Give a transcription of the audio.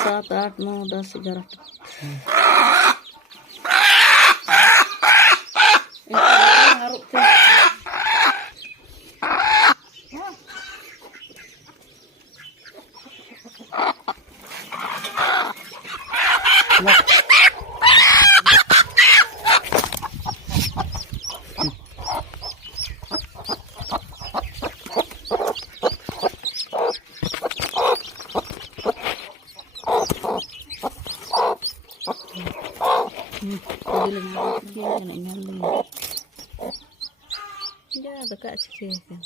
7, 8, 9, 10, 11. Ngaruk tuh. Dia dekat sikit kan.